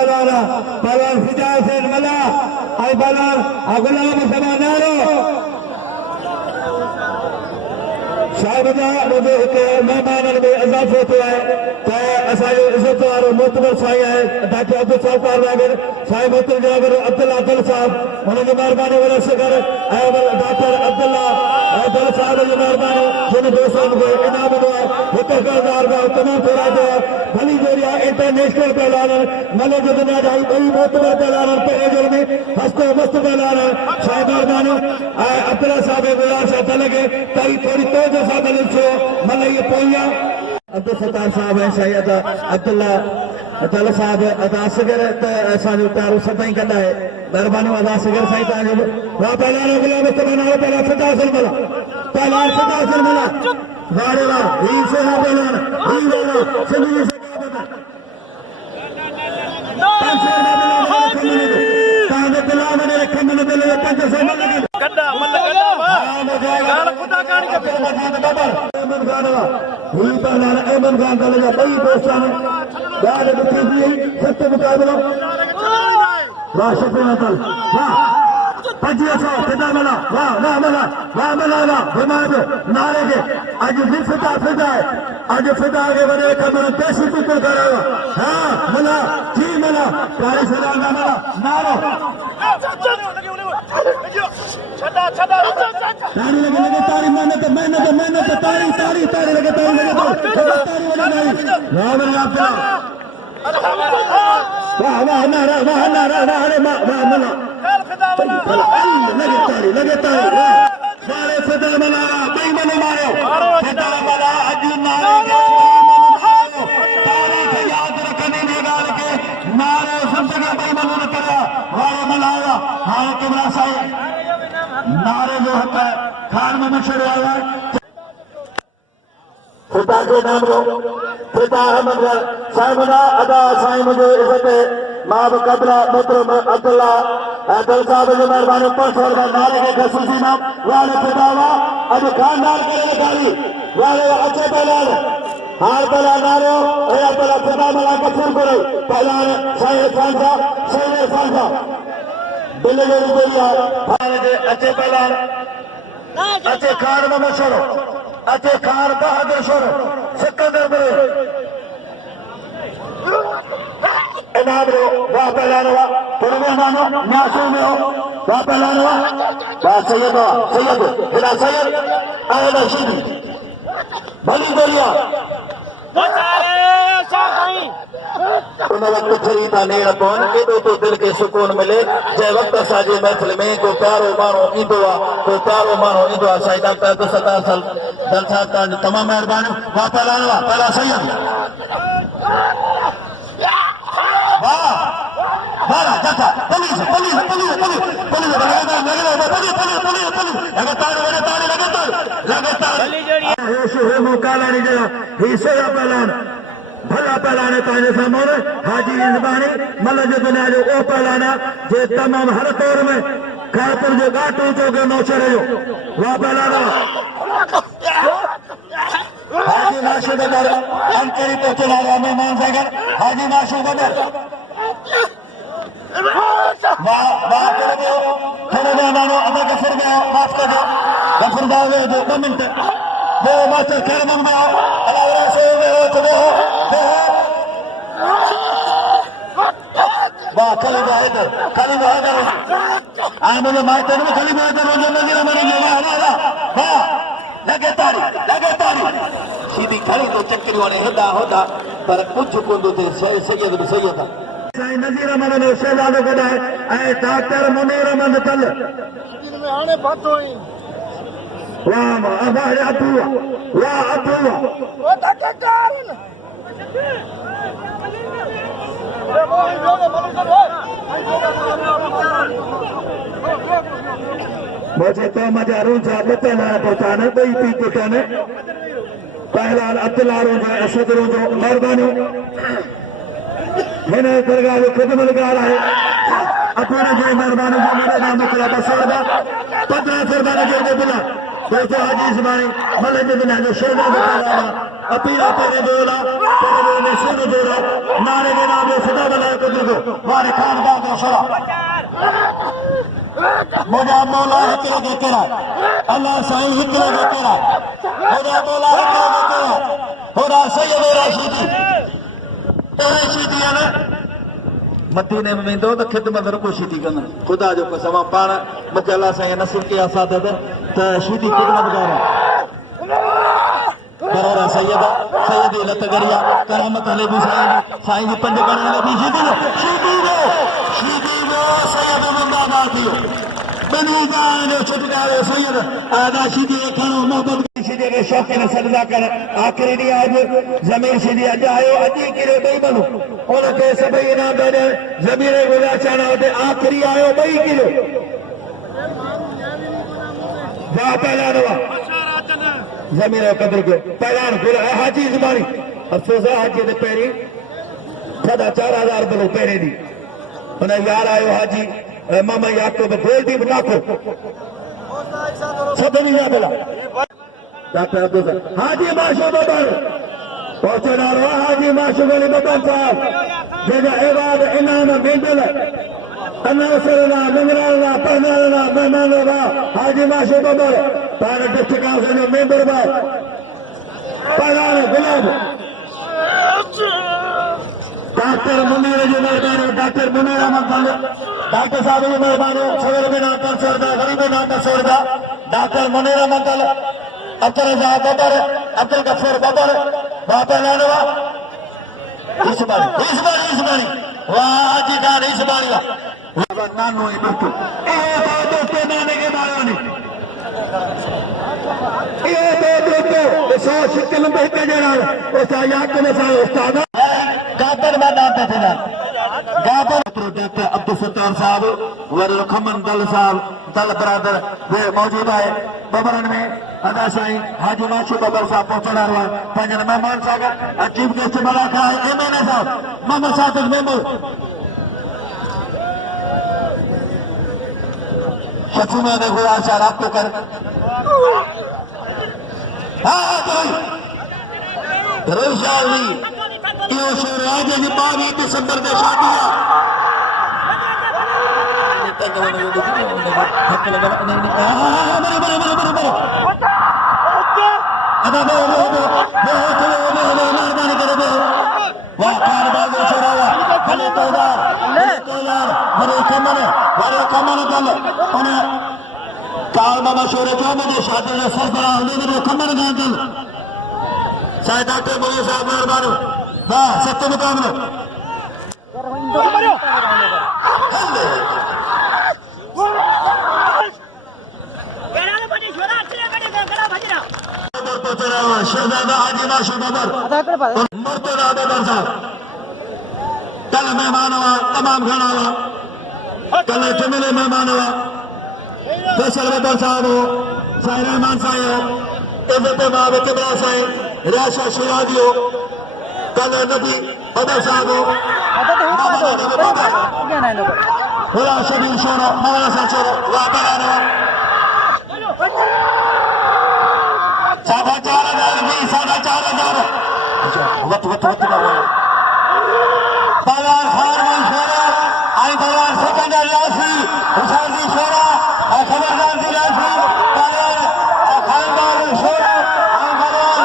पहलवान फिजा हुसैन मला आई पहलवान गुलाम मुस्तफा नारो साहिब मुझे मेहमान में इजाफो थियो है तो असांजो इज़त वारो मोतबर साईं आहे डॉक्टर अब्दुल सत्तार नागर साईं मोतबर नागर अब्दुल्ला अब्दुल साहब उनकी मेहरबानी वाला शिकर डॉक्टर अब्दुल्ला अब्दुल साहब की मेहरबानी जिन दोस्तों को इनाम दो हिकु हज़ार रुपया तमाम थोड़ा दो भली जोड़िया इंटरनेशनल पहलवान मले जो दुनिया जा कोई मोतबर पहलवान पे में हस्तो मस्त पहलवान साईं मेहरबानी अब्दुल्ला साहब गुलाम साहब लगे कई थोड़ी तो साहब छो मले ये पोया अब्दुल सत्तार साहब है सैयद अब्दुल्ला अब्दुल्ला साहब अदा सगर असांजो प्यारो सदाई कंदा है मेहरबानी अदा सगर साईं तव्हांजो वाह पहलवान गुलाम मुस्तफा नारो पहलवान फिदा हुसैन मला पहलवान फिदा हुसैन मला वारे वाह ही से पहलवान ही वाला सिंधी से तांजे पहलवान ने खमन दिल पंज सौ मल गड्डा मल गड्डा गाल खुदा कान के अहमद खान ही पहलवान अहमद खान का लगा कई दोस्तान बाद दुखी थी सत्य मुकाबलो वाह शुक्रिया कल वाह पजिया सौ फिदा मला वाह ना मला वाह मला वाह दिमाग नारे के आज भी फिदा फिदा है आज फिदा के बने खबर पेश टुकड़ करावा हां मला जी मला कारी सदा मला नारो छड़ा छड़ा तारी लगे तारी मेहनत मेहनत मेहनत तारी तारी तारी लगे तारी वाह मेरा वाह वाह नारा वाह नारा वाह मला लगे तारी मारे फिदा मला कई मने मारो फिदा मला अजू नारे तारीख याद रखने ने गाल के नारे जिंदगी कई मने न करा वारे मलाया हां तुमरा साईं नारे जो हक खान में मशहूर आया फिदा के नाम रो फिदा अहमद साईं ना अदा साईं मुझे इज्जत मां कबला मोहतरम अब्दुल्ला अब्दुल साहब की मेहरबानी पर नारे के खसूसी नाम वाले फिदावा अब खानदार करे गाड़ी वाले अच्छे पहलवान हार पहला नारो या पहला फिदा मला कफूर करो पहलवान साईं इरफान साहब साईं इरफान साहब दिल जो गोलिया हार के अच्छे पहलवान अच्छे खान में मशहूर अच्छे खान बहादुर शोर सिकंदर बड़े इनाम रो वाह पहलवान थोड़े मेहमानो मासूम हो वाह पहलवान वाह सैयद सैयद हिला सैयद आयदा शीदी भली गोलिया उन वक्त फरीदा नेड़ पवन एडो तो दिल के सुकून मिले जै वक्त असांजे महफिल में को प्यारो माण्हू ईंदो आहे को प्यारो माण्हू ईंदो आहे साईं डॉक्टर अब्दुल सत्तार साहब जलसा करण तमामु महिरबानी वाह पहलवान वाह पहला सैयद वाह वाह जथा police police police police police लगातार मुकाला नहीं जरा हिस्से का पहलवान भला पहलवान तव्हांजे सामने हाजी ज़बानी मल जो दुनिया जो ओ पहलवान जे तमाम हर तौर में खातिर जो घाट ऊंचो के नौशर जो वाह पहलवान हाजी माशूद अगर अंतरी तो चला रहा मेहमान सागर हाजी माशूद अगर वाह कर दो थोड़े मेहमानों अदा गफर में माफ कर दो गफर दावे दो 2 मिनट वो मास्टर खैर मन में आओ अलावरा से में हो चलो वाह खाली बहादुर आने मास्टर में खाली बहादुर हो नजर मरेंगे वाह वाह लगे तारी सीधी खड़ी तो चक्कर वाले हिदा होदा पर कुछ कोंदो थे सैयद सैयद साईं नज़ीर अहमद ने शहजादो कढाए ऐं डॉक्टर मुनीर अहमद कल में आने बात हुई वाह वाह अबू वो धक्केकार मुझे तो मजा रोजा बतला पहुंचाने कोई पी कुटाने पहलवान अब्दुल्ला रोजा असद रोजो मेहरबानी मैंने दरगाह में खिदमत गाला है अपने जो मेहरबानी जो मेरे नाम करा बसरदा 15 सरदार जो बोला तो हाजी ज़बानी मले जो बिना जो शेर का अपीरा तेरे बोला तेरे बोल में सुन जोड़ा नारे के नाम में सदा बना कुदर को वारे खान बाग शरा मुझे मौला हिकरे के केरा अल्लाह साईं हिकरे के केरा मुझे मौला हिकरे के केरा होदा सैयद राशिदी राशिदी है ना मदीने में वेंदो त खिदमत रुको शीदी कंदा खुदा जो कसम पाण मूंखे अल्लाह साईं नसीब कया सादत त शीदी खिदमत करा बरोरा सैयद सैयदी लतगरिया करामत हलेबी साईं जी पंज करण लगी शीदी वो सैयद मुंदाबाद थियो बनी जान छुटकारे सैयद आदा शीदी खणो मोहब्बत शीदी के शौकीन सजदा कर आखिरी डी आज जमीर शीदी अज आयो अजी किलो बई बनो उनके सभई इनाम दे जमीर गुजा चाना होते आखिरी आयो 2 किलो वाह पहला रवा जमीर कदर को पहलान गुल हाजी जुबानी अफसोस है हाजी दे पैरी 4000 बलो पैरे दी उन यार आयो हाजी मामा याकूब गोल्डी बनाको सदनी जा बला डॉक्टर अब्दुल हाजी माशूक बबर पहुंचना रहा हाजी माशूक अली बबर साहब जेगा एवाद इनाम मेंडल अनासरना मंगराना पहनाना मेहमानना हाजी माशूक बबर पान डिस्ट्रिक्ट काउंसिल जो मेंबर बा पहनान गुलाब डॉक्टर मुनीर जी मेहरबानी डॉक्टर मुनीर अहमद डॉक्टर साहब जी मेहरबानी सवेर में ना कर सकता गरीब ना कर सकता डॉक्टर मुनीर अहमद अब्दुल रजा बबर अब्दुल गफूर बबर बापा लानवा इस बारी वाह जी दान इस बारी नानो ये दोस्तों नाने के बारे में ये दोस्तों सो शिकल में के जरा उस्ताद याकूब साहब उस्ताद गाबर में नाते थे ना गाबर डॉक्टर अब्दुल सत्तार साहब वर खमन दल साहब दल बरादर वे मौजूद है बबरन में अदा साईं हाजी माशूक बबर साहब पहुंचना रहा पंजन मेहमान साहब चीफ गेस्ट बड़ा का एमएनए साहब मोहम्मद सादिक मेमूर शफीमा ने गुरा से राब्ता कर हाँ रोशाली यो शेर आज जी 22 दिसंबर के शादी मशहूर जो मुझे शादी में सरबराह खमन गांधल साईं डॉक्टर मोदी साहब मेहरबानी वाह सत्य मुकाबले शहजादा हाजी माशूक बबर मुर्तजा बबर साहब कल मेहमान हुआ तमाम घना हुआ कल जुमले मेहमान हुआ फैसल बबर साहब हो साईं रहमान साईं हो इज्जत बाब किबला साईं रियाशा शिराजी हो कल नबी बबर साहब हो हुला शबीर शोरो मौला साहब शोरो वाह बना साढ़ा 4,000 वत बाजार खान शोरा आई बाजार सिकंदर यासी हुसैन जी शोरा और खबरदार जी यासी बाजार खानदार शोरा आई बाजार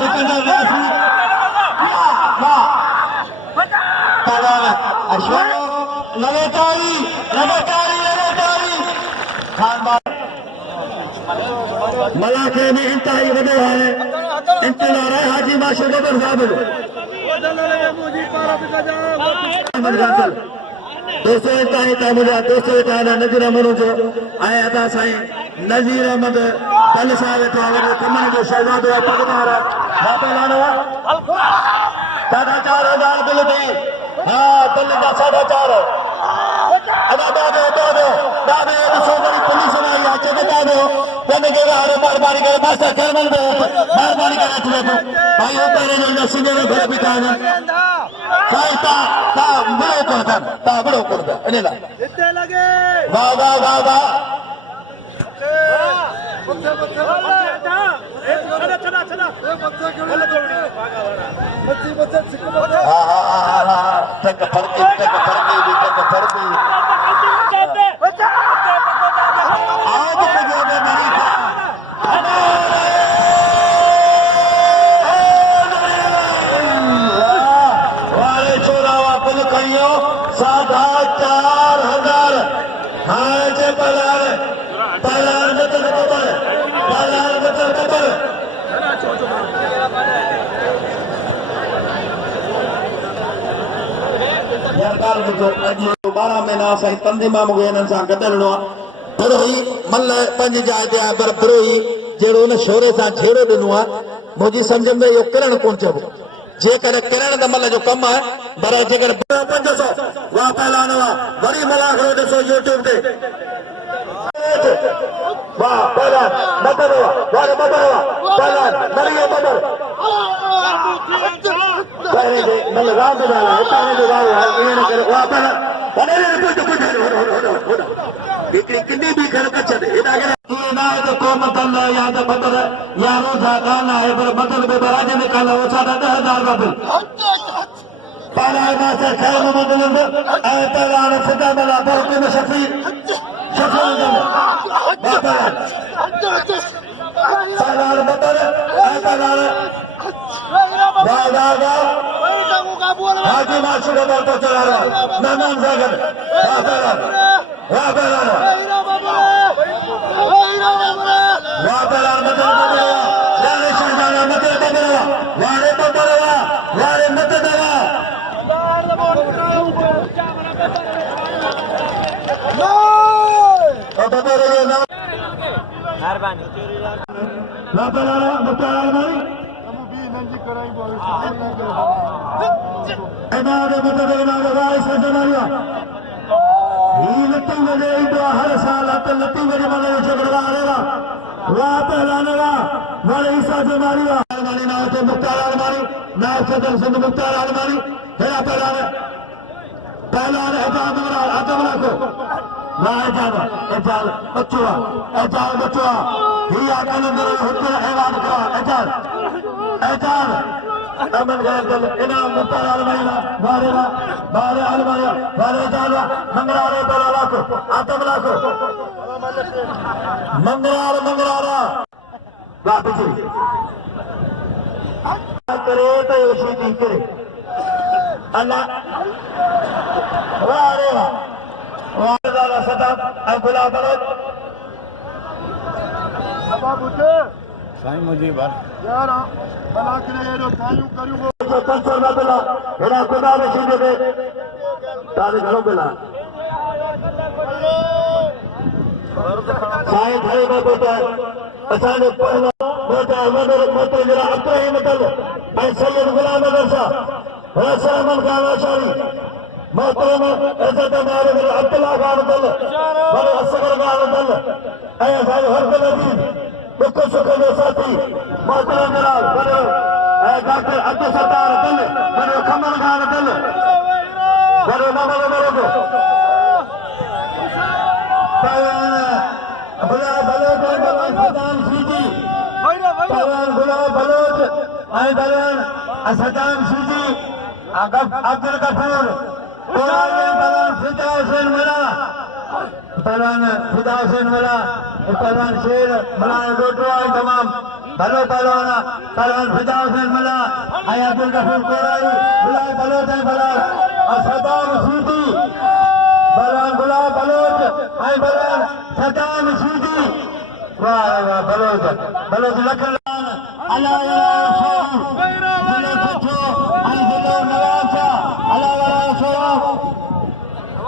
सिकंदर यासी बाजार अशोक लगातारी खानदार मलाखे में इंतहाई वॾो है इंतजार है हाजी माशूक बबर साहब दोस्तों इंतहाई था मुझे दोस्तों इताना नज़ीर अहमद जो आया था साईं नज़ीर अहमद कल साहब था वॾो कमन जो शहजादो है पगदार बापा लानवा 4,500 बिल दी हाँ दिल्ली का 4,500 अदा दादो ॾिसो वरी पुलिस आई आहे चवे दादो तने के हारे मेहरबानी करे मास्टर चेयरमैन दे मेहरबानी करे अच वेठो भाई ओ तेरे जो नसीबे में घर बिठा न भाई ता बड़ो करदा इने ला इते लगे वाह टक फड़के वाले छोरावा कुल कहियो 4,000 हाणे पलार मतलब खबर सरकार जो अॼु 12 महीना असां तंज़ीमां मूंखे हिननि सां गॾियणो आहे बिरोही मन पंहिंजी जाइ ते आहे पर बिरोही जहिड़ो हुन शोरे सां छेड़ो ॾिनो आहे मुंहिंजी सम्झ में इहो किरण कोन चइबो जेकर किरण त मल जो कमु आहे पर जेकर 500 वाह पहलवान वाह वरी मुलाक़ात ॾिसो यूट्यूब ते वाह पहलवान मदर वाह पहलवान मरियो मदर पहले जे मल रांदि वाला हिताने जो वाह इन करे वाह पहलवान बने कुछ हिकिड़ी बि खण कछ हेॾा ना है तो को मतल या तो बदल या रोजा गाना है पर बदल में बराजे में काला वो 10,000 का बिल पहला मास्टर खैर मोहम्मद ऐ पहलवान सदा वाला बहुत में शफी पहलवान बदल ऐ पहलवान हाजी माशूक बल तो चला रहा मेहमान सागर वाह पहलवान हर साल लत्ती मेरी मन झगड़ा रहेगा वाह पहलाने वाले ईसा से मारी वाली नाव से मुख्तार आलमारी नाव सदर सिंध मुख्तार आलमारी हेरा पहलाने अजमला को वाह एजाल बचुआ ही आकल अंदर हुक्म ऐलान करा एजाल अमन गल इनाम मुख्तार आलमारी बारे आलमारी बारे एजाल मंगरारे पहला को आतमला को मंगरारा वापस करे तो उसी करे अल्लाह वाह रे वाह वाला सदा गुलाब साईं मुझे बात यार बना के जो कायू करूं वो कंसर ना बिला हेड़ा खुदा में सीधे दे तारे घरों बिला साईं भाई में बेटा असाने पहला बेटा मदर जरा अतरे मतलब भाई सैयद गुलाम मदरसा रसमन खान अशारी मोहतरम इज्जत मारे अब्दुल्ला खान दल बड़े असगर खान दल ऐ भाई हर नबी दुख सुख जो साथी मोहतरम जनाब बड़े डॉक्टर अब्दुल सत्तार दल बड़े कमल खान दल बड़े मोहम्मद मरद गुलाब बलोच सदाम सीजी गुलाब बलोच सदाम सीजी अब्दुल गफूर फिदा हुसैन मिला पहलवान शेर मिला रोटो है तमाम भलो पहलवान फिदा हुसैन मिला अब्दुल गफूर कोराई गुलाब बलोच है भला सदाम सीजी पहलवान गुलाब बलोच पहलवान सदाम सीजी वाह बलोच लखन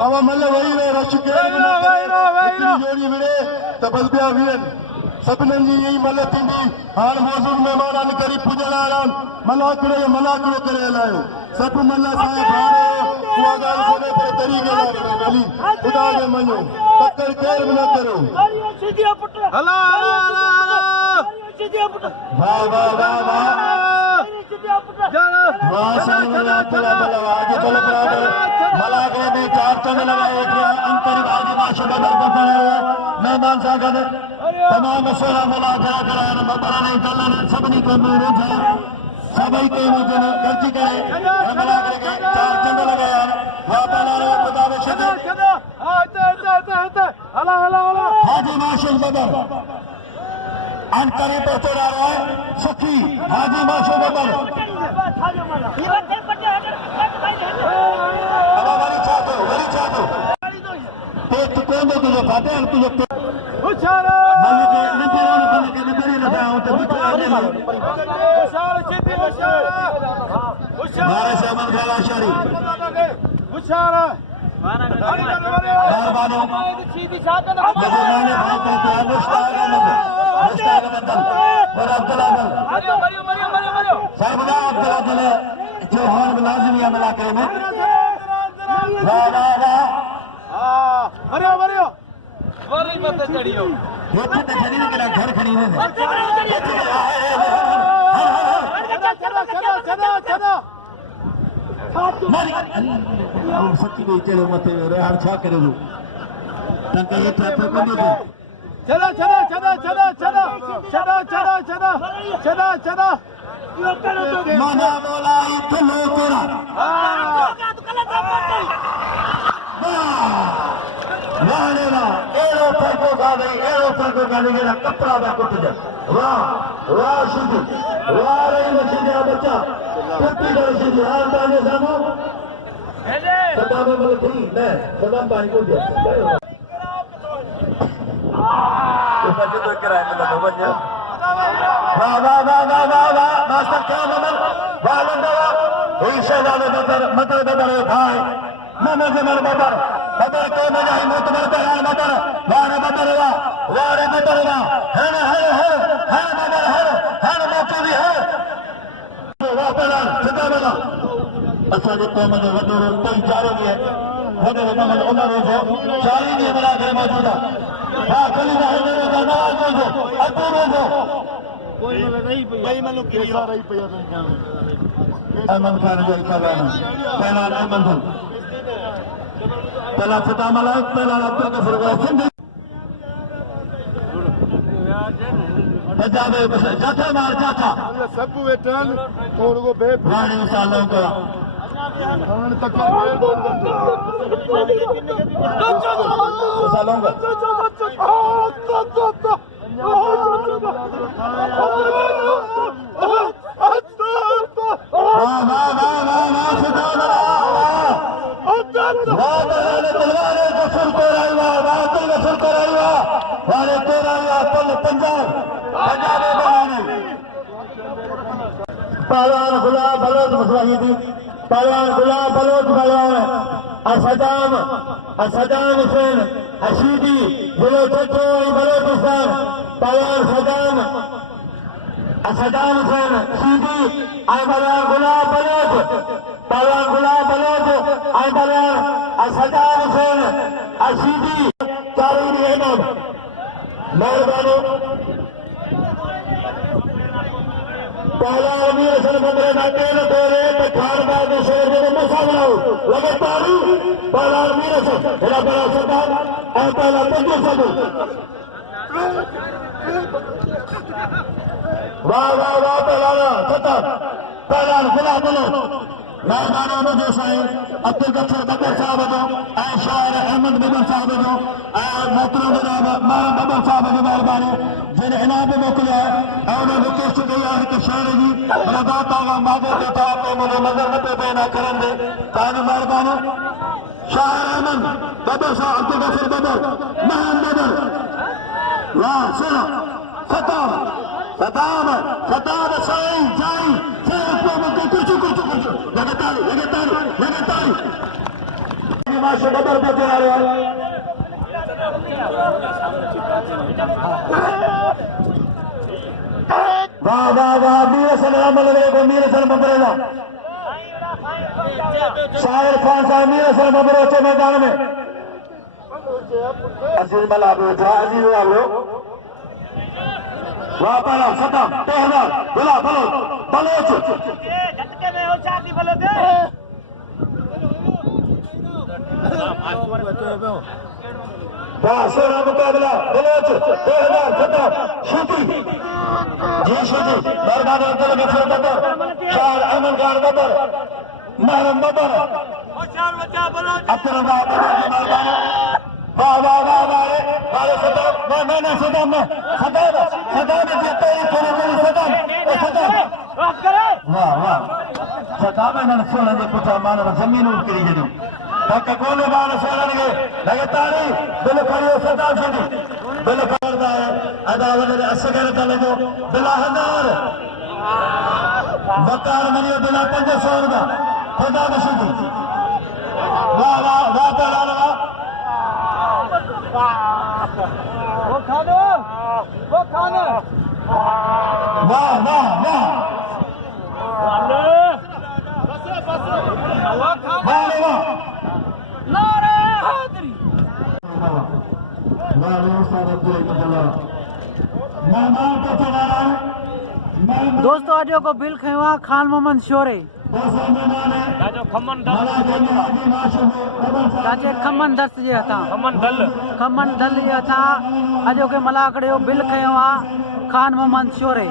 बाबा मल्ल वही वे रश के जोड़ी मिले तबलबिया वीरन सभिनी जी यही मल थींदी हाण मौजूद महिमान करी पूजन आराम मलाकड़ो करे हलायो सभु मल असांजा भाड़ उहा ॻाल्हि कोन्हे पर तरीक़े लाइ भली ख़ुदा खे मञो तकड़ केर बि न करो वाह वाह वाह वाह वाह साईं आगे बल मलागरे में 4 चंद लगाए अंतर भाई माशा मेहमान सां गॾु तमाम सोना मला खड़ा कराया बबरा नहीं चलन सबनी को मेरे जाए सभी के मुझे गलती करे मला करके चार चंद लगाया वापस आने मुताबिक हाजी माशूक बबर अंतरी पर चढ़ा रहा है सुखी हाजी माशूक बबर वरी चाहतो पेट कौन दो तुझे फाटे और तुझे चौहान मुलाजिम इलाके में चढ़ियो घर खरीदे सच्ची नहीं चलो मत हर छा करे माना बोला कपड़ा में कुट जा वाह वाह शुद्ध वाह रही मछली बच्चा टूटी गई शुद्ध हाल डाले सामो सदा में बोले ठीक मैं सदा पानी को दिया तो किराए में लगो बच्चा वाह वाह वाह वाह वाह वाह मास्टर क्या नंबर वाह लंडवा शहजादे मदर भाई ममर जमर बदर बदर के मजाही मुतबर बहरान बदर वारे बदर वारे बदर हर हर हर हर बदर हर मौके भी है वाह बदर सदा बदर असा जो कौम जो वॾो कोई चारो भी है वॾो मोहम्मद उमर जो 40 ॾींहं मिला करे मौजूद आहे हा कली ना है जो नवाज जो अबू जो कोई मतलब नहीं भाई मतलब केसा रही पिया अहमद खान जो पहला अहमद पहला सदा मलाक पहला अब्दुल गफूर सिंधी पंजाब जाथा मार जाथा सब वेठन थोड़ को बे रानी सालों का खान तक सालों का पहलवान गुलाब बलोच मुस्लिम पहलवान गुलाब बलोच पहलवान असदाम हुसैन हशीदी जिले चट्टोई बलोचिस्तान पहलवान सदाम हुसैन शीदी आई पहलवान गुलाब बलोच पहलवान गुलाब बलोच आई पहलवान असदाम हुसैन हशीदी चारूरी अहमद मेहरबानी पहला अमीर असल बंदरे ना केल तोरे तो खान बाग शेर जो मसा बनाओ लगातार पहला अमीर असल बड़ा बड़ा सरदार और पहला पंजो सब वाह वाह वाह पहला सत्तर पहला खुला बोलो मेहरबानी मुझे साईं अब्दुल गफूर बबर साहब जो ऐं शायर अहमद बबर साहब जो ऐं मोहतरम जनाब मारा बबर साहब जो मेहरबानी जिन इनाम भी मोकिलिया है ऐं उन्हें रिक्वेस्ट कई आहे हिकु शायर जी रज़ा ताला मादे ते था तो मुझे नज़र न पे पैना करन दे तव्हांजी महिरबानी शायर अहमद बबर साहब अब्दुल गफूर बबर महम बबर वाह सुनो सताम साईं जाई कुर्चू लगातार माशो बबर पे आ रहा है वाह वाह वाह मीर सलाम लगे को मीर सल बबरेला शायर खान साहब मीर सल बबरे के मैदान में अजीज मला बैठा अजीज वालो वाह पहला सदा पहला बोला बलोच झटके में हो चाटी बलोच वाह सोना मुकाबला बलोच पहला जी शुदी बरबाद अब्दुल गफर बदर शाह अहमद गार बदर महरम बदर अब्दुल वाह वाह वाह वाह वाले सदाम मैं सदाम जी तेरी थोड़ी सदाम वाह वाह सदाम इन्होंने सोने के पुत्र मान जमीन उकरी जदू तक कोने बाल सोने लगे तारी दिल करियो सदाम जी दिल करदा है अदावत असगर तलबो बिला हजार वकार मनियो बिला 500 का खुदा बशुदी वाह वाह वाह पहला वो खाना वाह वाह वाह वाह वाह नारे हैदरी दोस्तों अॼु को बिल खयो आहे खान मोहम्मद शोरे चाचे खमन दस्त जे हथां खमन दल जे हथां अॼु के मलाकड़े जो बिल खयो आहे खान मोहम्मद शोरे